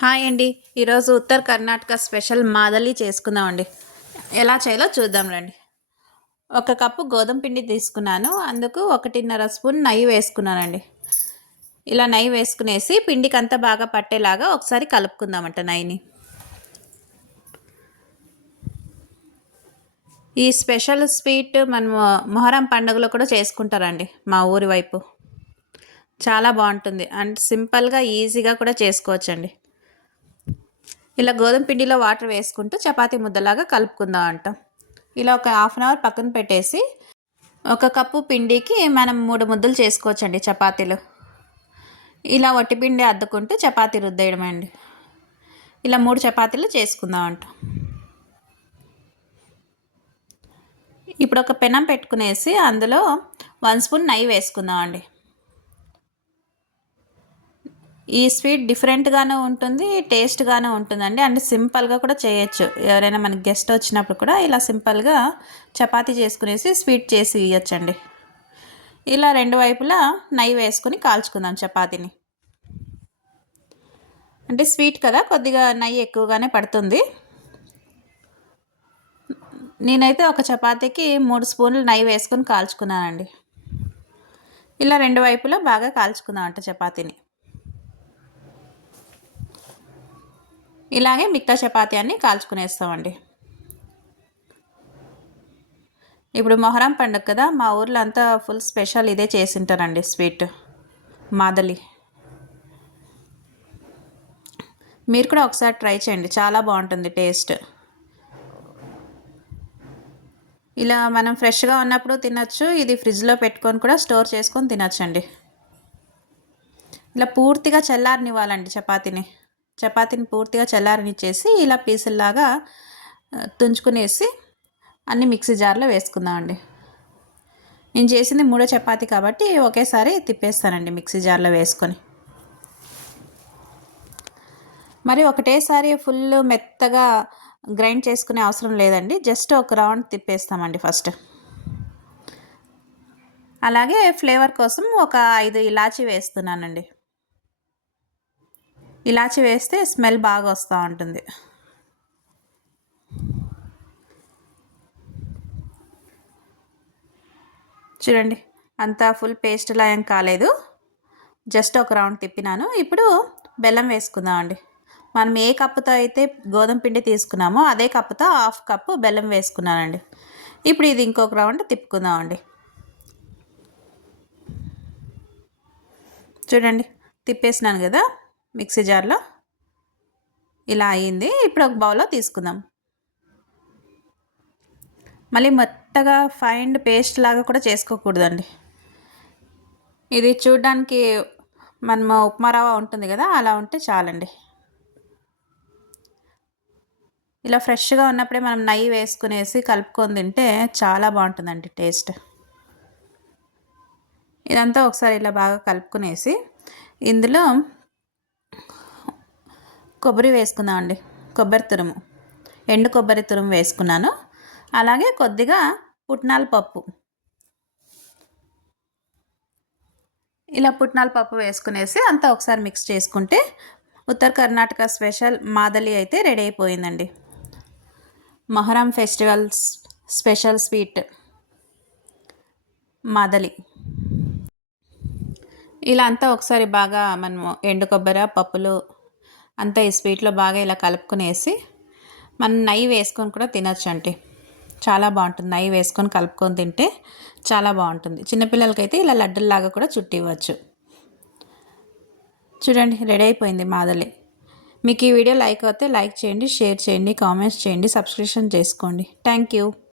Hi అండి. ఈరోజు ఉత్తర Karnataka special మాదలి చేసుకుందామండి. ఎలా చేయాలో చూద్దాం రండి. ఒక కప్పు గోధుమ పిండి తీసుకున్నాను. అందుకు ఒకటిన్నర స్పూన్ నెయ్యి వేసుకున్నానండి. ఇలా నెయ్యి వేసుకునేసి పిండికి అంతా బాగా పట్టేలాగా ఒకసారి కలుపుకుందామంట నెయ్యిని. ఈ స్పెషల్ స్వీట్ మనము మొహరం పండుగలో కూడా చేసుకుంటారండి మా ఊరి వైపు. చాలా బాగుంటుంది. అండ్ సింపుల్గా ఈజీగా కూడా చేసుకోవచ్చండి. ఇలా గోధుమ పిండిలో వాటర్ వేసుకుంటూ చపాతీ ముద్దలాగా కలుపుకుందాం అంట. ఇలా ఒక హాఫ్ అన్ అవర్ పక్కన పెట్టేసి ఒక కప్పు పిండికి మనం మూడు ముద్దలు చేసుకోవచ్చండి చపాతీలు. ఇలా వట్టి పిండి అద్దుకుంటూ చపాతీ రుద్దేయడం అండి. ఇలా మూడు చపాతీలు చేసుకుందాం అంట. ఇప్పుడు ఒక పెనం పెట్టుకునేసి అందులో వన్ స్పూన్ నెయ్యి వేసుకుందాం అండి. ఈ స్వీట్ డిఫరెంట్గానే ఉంటుంది టేస్ట్గానే ఉంటుందండి. అండ్ సింపుల్గా కూడా చేయొచ్చు. ఎవరైనా మనకి గెస్ట్ వచ్చినప్పుడు కూడా ఇలా సింపుల్గా చపాతీ చేసుకునేసి స్వీట్ చేసి ఇవ్వచ్చండి ఇలా రెండు వైపులా నెయ్యి వేసుకుని కాల్చుకుందాం చపాతీని. అంటే స్వీట్ కదా కొద్దిగా నెయ్యి ఎక్కువగానే పడుతుంది. నేనైతే ఒక చపాతీకి మూడు స్పూన్లు నెయ్యి వేసుకొని కాల్చుకున్నానండి. ఇలా రెండు వైపులా బాగా కాల్చుకుందాం అంట చపాతీని. ఇలాగే మిగతా చపాతీ అన్ని కాల్చుకునేస్తామండి. ఇప్పుడు మొహరం పండుగ కదా మా ఊర్లో అంతా ఫుల్ స్పెషల్ ఇదే చేసింటారండి స్వీట్. మాదలి. మీరు కూడా ఒకసారి ట్రై చేయండి చాలా బాగుంటుంది టేస్ట్. ఇలా మనం ఫ్రెష్గా ఉన్నప్పుడు తినచ్చు ఇది ఫ్రిడ్జ్లో పెట్టుకొని కూడా స్టోర్ చేసుకొని తినచ్చండి. ఇలా పూర్తిగా చల్లారనివ్వాలండి చపాతీని. చపాతీని పూర్తిగా చల్లారనిచ్చేసి ఇలా పీసుల్లాగా తుంచుకునేసి అన్ని మిక్సీ జార్లో వేసుకుందామండి. నేను చేసింది మూడో చపాతి కాబట్టి ఒకేసారి తిప్పేస్తానండి మిక్సీ జార్లో వేసుకొని. మరి ఒకటేసారి ఫుల్ మెత్తగా గ్రైండ్ చేసుకునే అవసరం లేదండి. జస్ట్ ఒక రౌండ్ తిప్పేస్తామండి ఫస్ట్. అలాగే ఫ్లేవర్ కోసం ఒక ఐదు ఇలాచీ వేస్తున్నానండి. ఇలాచి వేస్తే స్మెల్ బాగా వస్తూ ఉంటుంది. చూడండి అంతా ఫుల్ పేస్ట్లా ఏం కాలేదు. జస్ట్ ఒక రౌండ్ తిప్పినాను. ఇప్పుడు బెల్లం వేసుకుందామండి. మనం ఏ కప్పుతో అయితే గోధుమ పిండి తీసుకున్నామో అదే కప్పుతో హాఫ్ కప్పు బెల్లం వేసుకున్నానండి. ఇప్పుడు ఇది ఇంకొక రౌండ్ తిప్పుకుందామండి. చూడండి తిప్పేసినాను కదా. మిక్సీ జార్లో ఇలా అయింది. ఇప్పుడు ఒక బౌల్లో తీసుకుందాం. మళ్ళీ మెత్తగా ఫైన్ పేస్ట్ లాగా కూడా చేసుకోకూడదండి. ఇది చూడడానికి మనము ఉప్మా రవ్వ ఉంటుంది కదా అలా ఉంటే చాలండి. ఇలా ఫ్రెష్గా ఉన్నప్పుడే మనం నెయ్యి వేసుకునేసి కలుపుకొని తింటే చాలా బాగుంటుందండి టేస్ట్. ఇదంతా ఒకసారి ఇలా బాగా కలుపుకునేసి ఇందులో కొబ్బరి వేసుకుందామండి కొబ్బరి తురుము. ఎండు కొబ్బరి తురుము వేసుకున్నాను. అలాగే కొద్దిగా పుట్నాల పప్పు. ఇలా పుట్నాల పప్పు వేసుకునేసి అంతా ఒకసారి మిక్స్ చేసుకుంటే ఉత్తర కర్ణాటక స్పెషల్ మాదలి అయితే రెడీ అయిపోయిందండి. మొహరం ఫెస్టివల్స్ స్పెషల్ స్వీట్ మాదలి. ఇలా అంతా ఒకసారి బాగా మనము ఎండు కొబ్బరి పప్పులు అంతా ఈ స్వీట్లో బాగా ఇలా కలుపుకునేసి మనం నెయ్యి వేసుకొని కూడా తినొచ్చండి. చాలా బాగుంటుంది. నెయ్యి వేసుకొని కలుపుకొని తింటే చాలా బాగుంటుంది. చిన్నపిల్లలకైతే ఇలా లడ్డుల్లాగా కూడా చుట్టివ్వచ్చు. చూడండి రెడీ అయిపోయింది మాదలి. మీకు ఈ వీడియో లైక్ అయితే లైక్ చేయండి షేర్ చేయండి కామెంట్స్ చేయండి సబ్స్క్రిప్షన్ చేసుకోండి. Thank you.